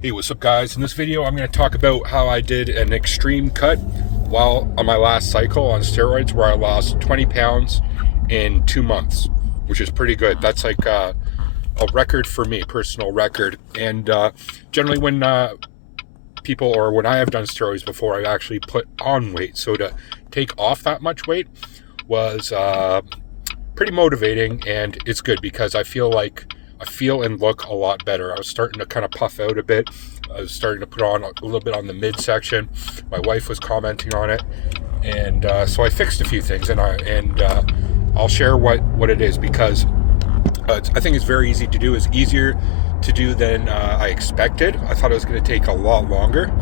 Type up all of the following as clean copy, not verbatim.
Hey, what's up guys? In this video I'm going to talk about how I did an extreme cut while on my last cycle on steroids, where I lost 20 pounds in 2 months, which is pretty good. That's like a record for me, personal record. And generally when people, or when I have done steroids before, I've actually put on weight. So to take off that much weight was pretty motivating, and it's good because I feel and look a lot better. I was starting to kind of puff out a bit. I was starting to put on a little bit on the midsection. My wife was commenting on it, and so I fixed a few things, and I'll share what it is, because I think it's very easy to do. It's easier to do than I expected. I thought it was going to take a lot longer,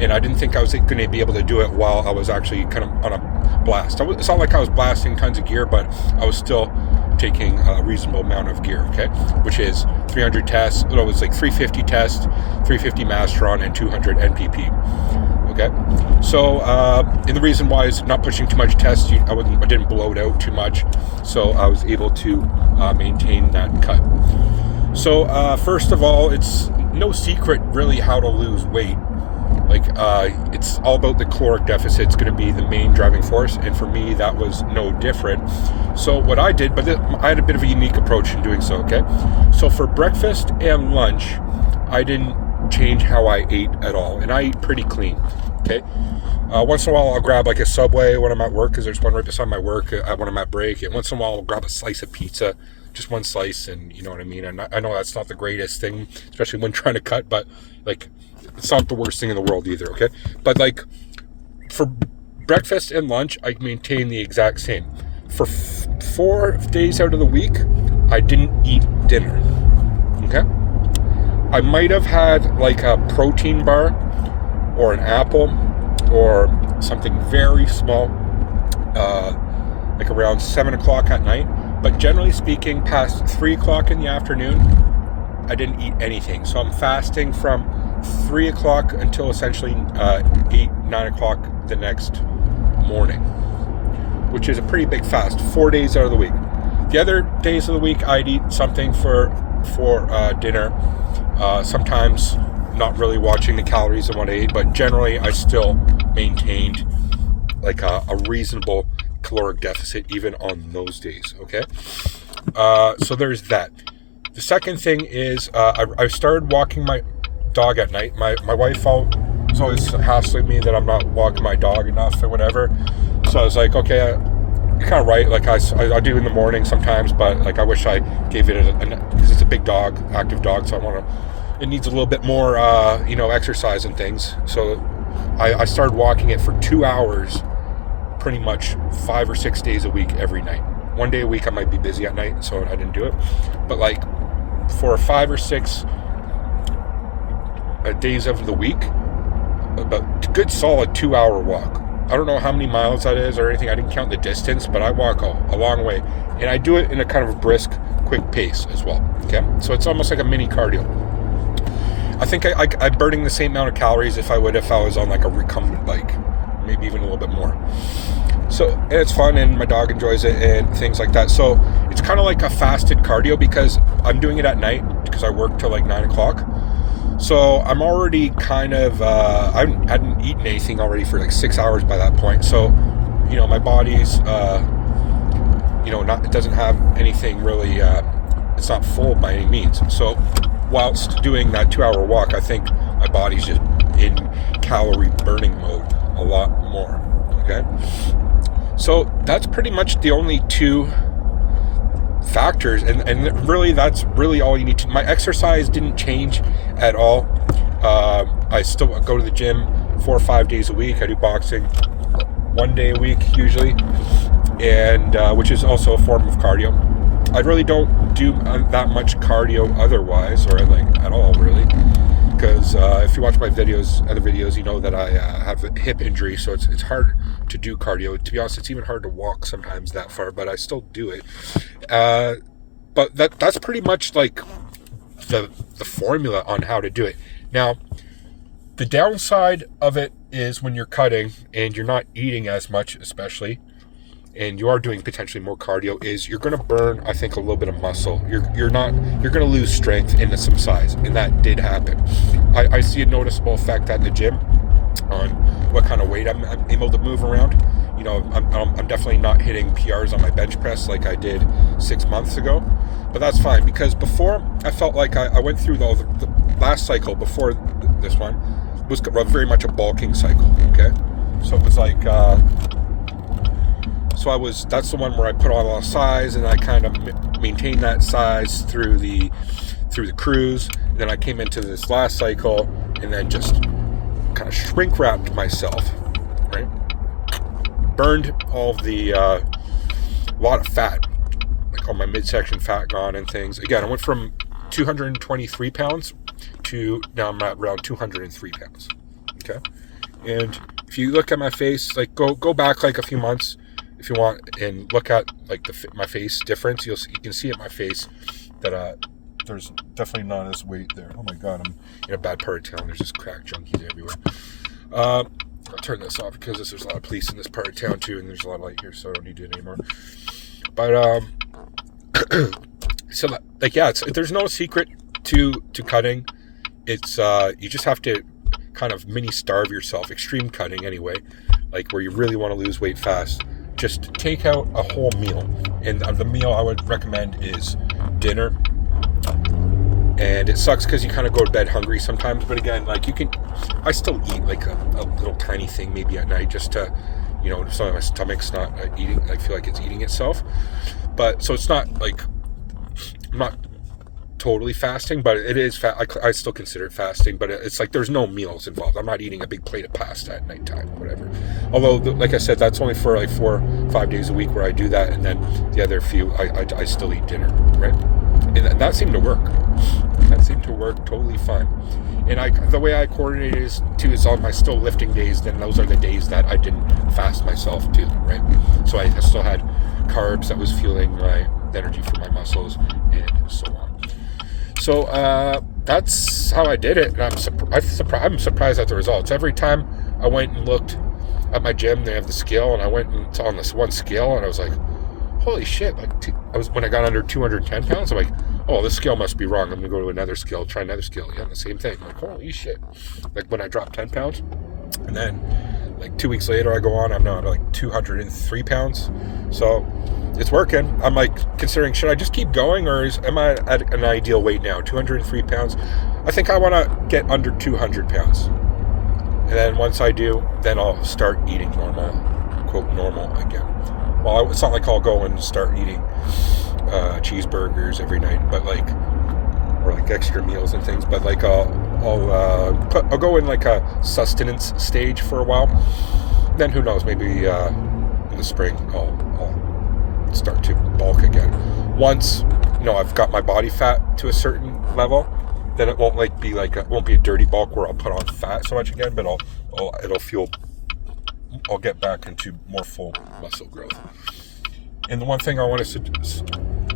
and I didn't think I was going to be able to do it while I was actually kind of on a blast. It's not like I was blasting tons of gear, but I was still taking a reasonable amount of gear, okay, which is 300 tests. It was like 350 tests, 350 Masteron, and 200 NPP. Okay, so and the reason why is not pushing too much tests. I didn't blow it out too much, so I was able to maintain that cut. So first of all, it's no secret really how to lose weight. Like it's all about the caloric deficit. It's going to be the main driving force, and for me that was no different. So what I did, but I had a bit of a unique approach in doing so. Okay, so for breakfast and lunch, I didn't change how I ate at all, and I eat pretty clean. Okay, once in a while I'll grab like a Subway when I'm at work, because there's one right beside my work when I'm at break, and once in a while I'll grab a slice of pizza, just one slice, and you know what I mean. And I know that's not the greatest thing, especially when trying to cut, but like, it's not the worst thing in the world either, okay? But like, for breakfast and lunch, I maintain the exact same. For 4 days out of the week, I didn't eat dinner, okay? I might have had like a protein bar or an apple or something very small, like around 7 o'clock at night. But generally speaking, past 3 o'clock in the afternoon, I didn't eat anything. So I'm fasting from 3 o'clock until essentially 8, 9 o'clock the next morning, which is a pretty big fast, 4 days out of the week. The other days of the week, I'd eat something for dinner. Sometimes not really watching the calories of what I ate, but generally I still maintained like a reasonable caloric deficit even on those days, okay? So there's that. The second thing is I started walking my dog at night. My wife is always hassling me that I'm not walking my dog enough or whatever. So I was like, okay, you're kind of right. Like I do in the morning sometimes, but like I wish I gave it because it's a big dog, active dog, so it needs a little bit more exercise and things. So I started walking it for 2 hours pretty much 5 or 6 days a week every night. One day a week I might be busy at night, so I didn't do it, but like for 5 or 6 days of the week, about a good solid 2-hour walk. I don't know how many miles that is or anything. I didn't count the distance, but I walk a long way, and I do it in a kind of a brisk, quick pace as well. Okay, so it's almost like a mini cardio. I think I'm burning the same amount of calories if I was on like a recumbent bike, maybe even a little bit more. So, and it's fun, and my dog enjoys it and things like that. So it's kind of like a fasted cardio, because I'm doing it at night because I work till like 9 o'clock. So I'm already kind of, I hadn't eaten anything already for like 6 hours by that point. So, my body's, it doesn't have anything really, it's not full by any means. So whilst doing that 2-hour walk, I think my body's just in calorie burning mode a lot more, okay? So that's pretty much the only two factors, and really that's really all you need to. My exercise didn't change at all. I still go to the gym 4 or 5 days a week. I do boxing 1 day a week usually, and which is also a form of cardio. I really don't do that much cardio otherwise, or like at all really, because if you watch my other videos, you know that I have a hip injury, so it's hard to do cardio. To be honest, it's even hard to walk sometimes that far, but I still do it. But that's pretty much like the formula on how to do it. Now, the downside of it is when you're cutting and you're not eating as much, especially, and you are doing potentially more cardio, is you're going to burn, I think, a little bit of muscle. You're going to lose strength and some size, and that did happen. I see a noticeable effect at the gym on what kind of weight I'm able to move around. You know, I'm definitely not hitting PRs on my bench press like I did 6 months ago, but that's fine, because before I felt like I went through the last cycle before this one was very much a bulking cycle. Okay, so it was like that's the one where I put on a lot of size, and I kind of maintained that size through the cruise. And then I came into this last cycle and then just kind of shrink wrapped myself, right? Burned all the lot of fat, like all my midsection fat gone and things. Again, I went from 223 pounds to now I'm at around 203 pounds. Okay, and if you look at my face, like go back like a few months if you want, and look at like my face difference. You can see at my face that there's definitely not as weight there. Oh my god, I'm in a bad part of town. There's just crack junkies everywhere. I'll turn this off because there's a lot of police in this part of town too, and there's a lot of light here, so I don't need it anymore. But so like, yeah, there's no secret to cutting. It's you just have to kind of mini starve yourself. Extreme cutting anyway, like where you really want to lose weight fast. Just take out a whole meal, and the meal I would recommend is dinner. And it sucks because you kind of go to bed hungry sometimes, but again, like I still eat like a little tiny thing maybe at night, just to, you know, so my stomach's not eating, I feel like it's eating itself. But so it's not like, I'm not totally fasting, but it is I still consider it fasting, but it's like there's no meals involved. I'm not eating a big plate of pasta at nighttime, whatever. Although, like I said, that's only for like 4 or 5 days a week where I do that, and then the other few I still eat dinner, right? And that seemed to work. That seemed to work totally fine. And the way I coordinated is on my still lifting days, then those are the days that I didn't fast myself too, right? So I still had carbs that was fueling my energy for my muscles and so on. So that's how I did it, and I'm surprised at the results. Every time I went and looked at my gym, they have the scale, and I went and on this one scale, and I was like, holy shit, like when I got under 210 pounds, I'm like, oh, this scale must be wrong. I'm gonna go to another scale, try another scale. Yeah, the same thing. I'm like, holy shit. Like when I dropped 10 pounds, and then like 2 weeks later I go on, I'm now at like 203 pounds. So it's working. I'm like considering, should I just keep going, or am I at an ideal weight now? 203 pounds. I think I want to get under 200 pounds. And then once I do, then I'll start eating normal, quote, normal again. Well, it's not like I'll go and start eating cheeseburgers every night, but like, or like extra meals and things. But like I'll go in like a sustenance stage for a while. Then who knows? Maybe in the spring I'll start to bulk again. Once I've got my body fat to a certain level, then it won't be a dirty bulk where I'll put on fat so much again, but I'll get back into more full muscle growth. And the one thing I want to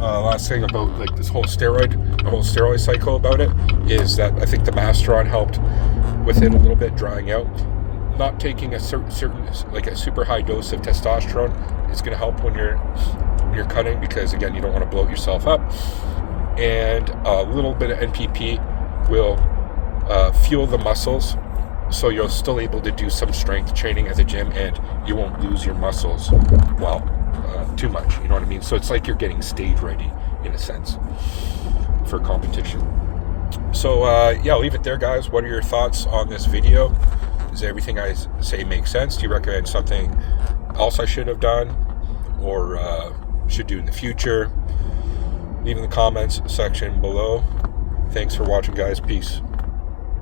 last thing about like the whole steroid cycle about it is that I think the Masteron helped with it a little bit, drying out. Not taking a certain like a super high dose of testosterone is going to help when you're cutting, because again, you don't want to bloat yourself up. And a little bit of NPP will fuel the muscles, so you're still able to do some strength training at the gym, and you won't lose your muscles too much. You know what I mean? So it's like you're getting stage ready in a sense for competition. So I'll leave it there, guys. What are your thoughts on this video? Does everything I say make sense? Do you recommend something else I should have done or should do in the future? Leave in the comments section below. Thanks for watching, guys. Peace.